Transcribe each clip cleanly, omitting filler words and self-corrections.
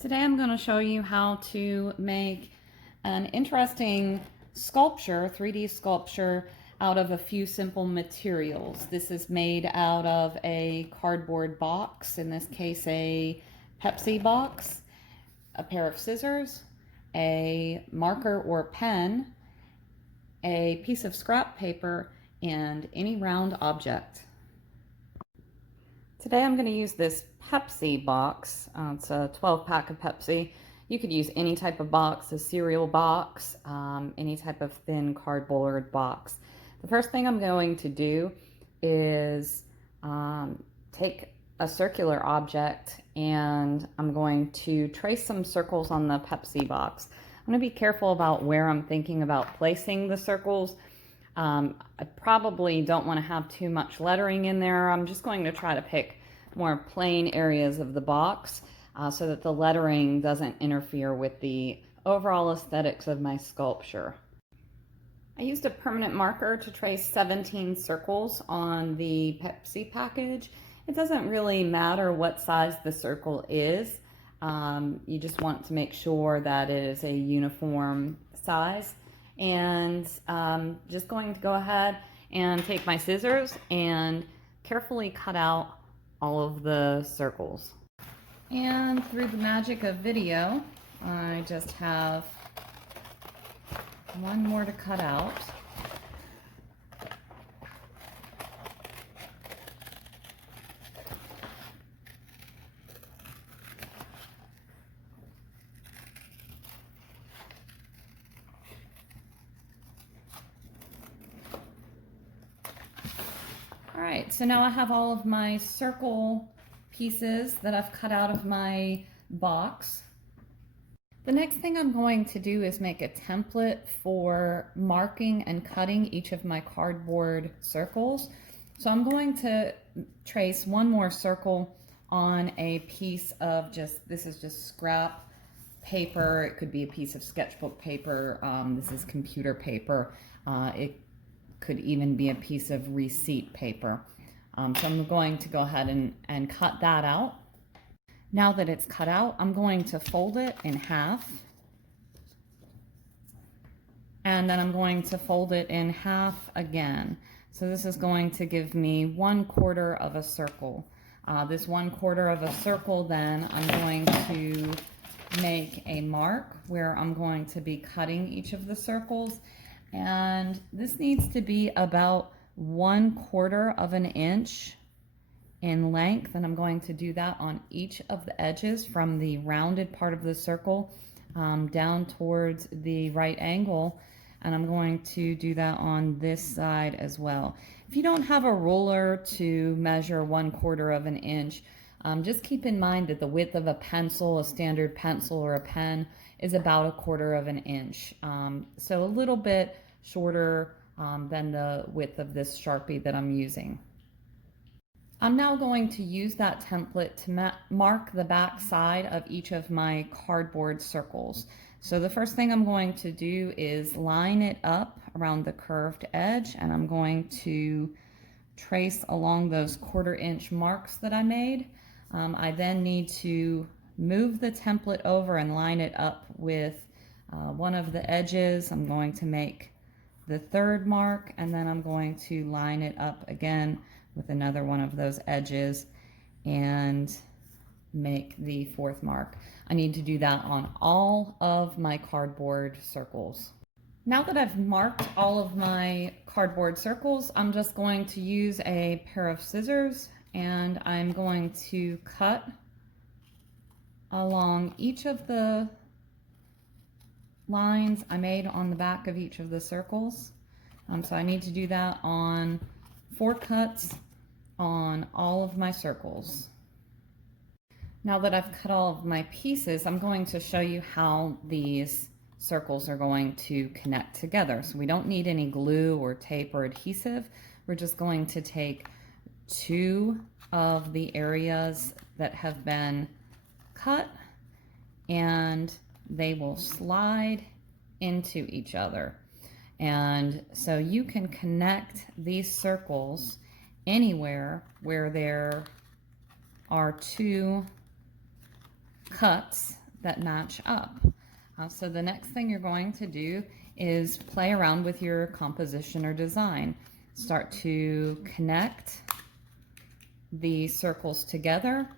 Today I'm going to show you how to make an interesting sculpture, 3D sculpture, out of a few simple materials. This is made out of a cardboard box, in this case a Pepsi box, a pair of scissors, a marker or pen, a piece of scrap paper, and any round object. Today I'm going to use this Pepsi box. It's a 12-pack of Pepsi. You could use any type of box, a cereal box, any type of thin cardboard box. The first thing I'm going to do is take a circular object and I'm going to trace some circles on the Pepsi box. I'm going to be careful about where I'm thinking about placing the circles. I probably don't want to have too much lettering in there. I'm just going to try to pick more plain areas of the box so that the lettering doesn't interfere with the overall aesthetics of my sculpture. I used a permanent marker to trace 17 circles on the Pepsi package. It doesn't really matter what size the circle is. You just want to make sure that it is a uniform size. And just going to go ahead and take my scissors and carefully cut out all of the circles. And through the magic of video, I just have one more to cut out. All right, so now I have all of my circle pieces that I've cut out of my box. The next thing I'm going to do is make a template for marking and cutting each of my cardboard circles. So I'm going to trace one more circle on a piece of this is just scrap paper. It could be a piece of sketchbook paper. This is computer paper. It could even be a piece of receipt paper. So I'm going to go ahead and cut that out. Now that it's cut out, I'm going to fold it in half. And then I'm going to fold it in half again. So this is going to give me 1/4 of a circle. This 1/4 of a circle, then I'm going to make a mark where I'm going to be cutting each of the circles. And this needs to be about 1/4 of an inch in length, and I'm going to do that on each of the edges from the rounded part of the circle down towards the right angle, and I'm going to do that on this side as well. If you don't have a ruler to measure 1/4 of an inch, just keep in mind that the width of a pencil, a standard pencil or a pen, is about 1/4 of an inch. So a little bit shorter than the width of this Sharpie that I'm using. I'm now going to use that template to mark the back side of each of my cardboard circles. So the first thing I'm going to do is line it up around the curved edge, and I'm going to trace along those 1/4 inch marks that I made. I then need to move the template over and line it up with one of the edges. I'm going to make the 3rd mark, and then I'm going to line it up again with another one of those edges and make the 4th mark. I need to do that on all of my cardboard circles. Now that I've marked all of my cardboard circles, I'm just going to use a pair of scissors and I'm going to cut along each of the lines I made on the back of each of the circles. So I need to do that on 4 cuts on all of my circles. Now that I've cut all of my pieces, I'm going to show you how these circles are going to connect together. So we don't need any glue or tape or adhesive. We're just going to take 2 of the areas that have been cut and they will slide into each other. And so you can connect these circles anywhere where there are 2 cuts that match up. So the next thing you're going to do is play around with your composition or design. Start to connect the circles together.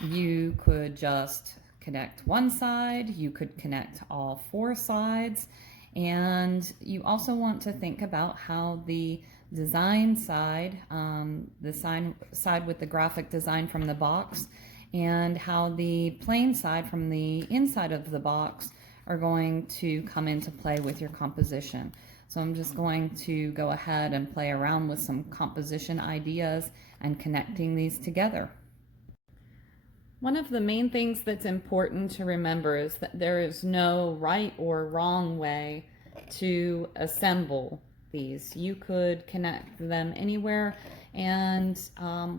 You could just connect one side, you could connect all four sides, and you also want to think about how the design side, the side with the graphic design from the box, and how the plain side from the inside of the box are going to come into play with your composition. So I'm just going to go ahead and play around with some composition ideas and connecting these together. One of the main things that's important to remember is that there is no right or wrong way to assemble these. You could connect them anywhere, and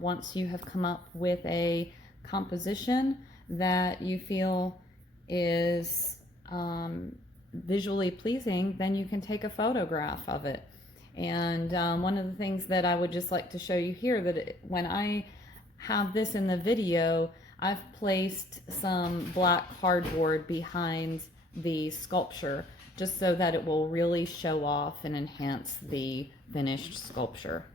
once you have come up with a composition that you feel is visually pleasing, then you can take a photograph of it. And one of the things that I would just like to show you here, that when I have this in the video, I've placed some black cardboard behind the sculpture just so that it will really show off and enhance the finished sculpture.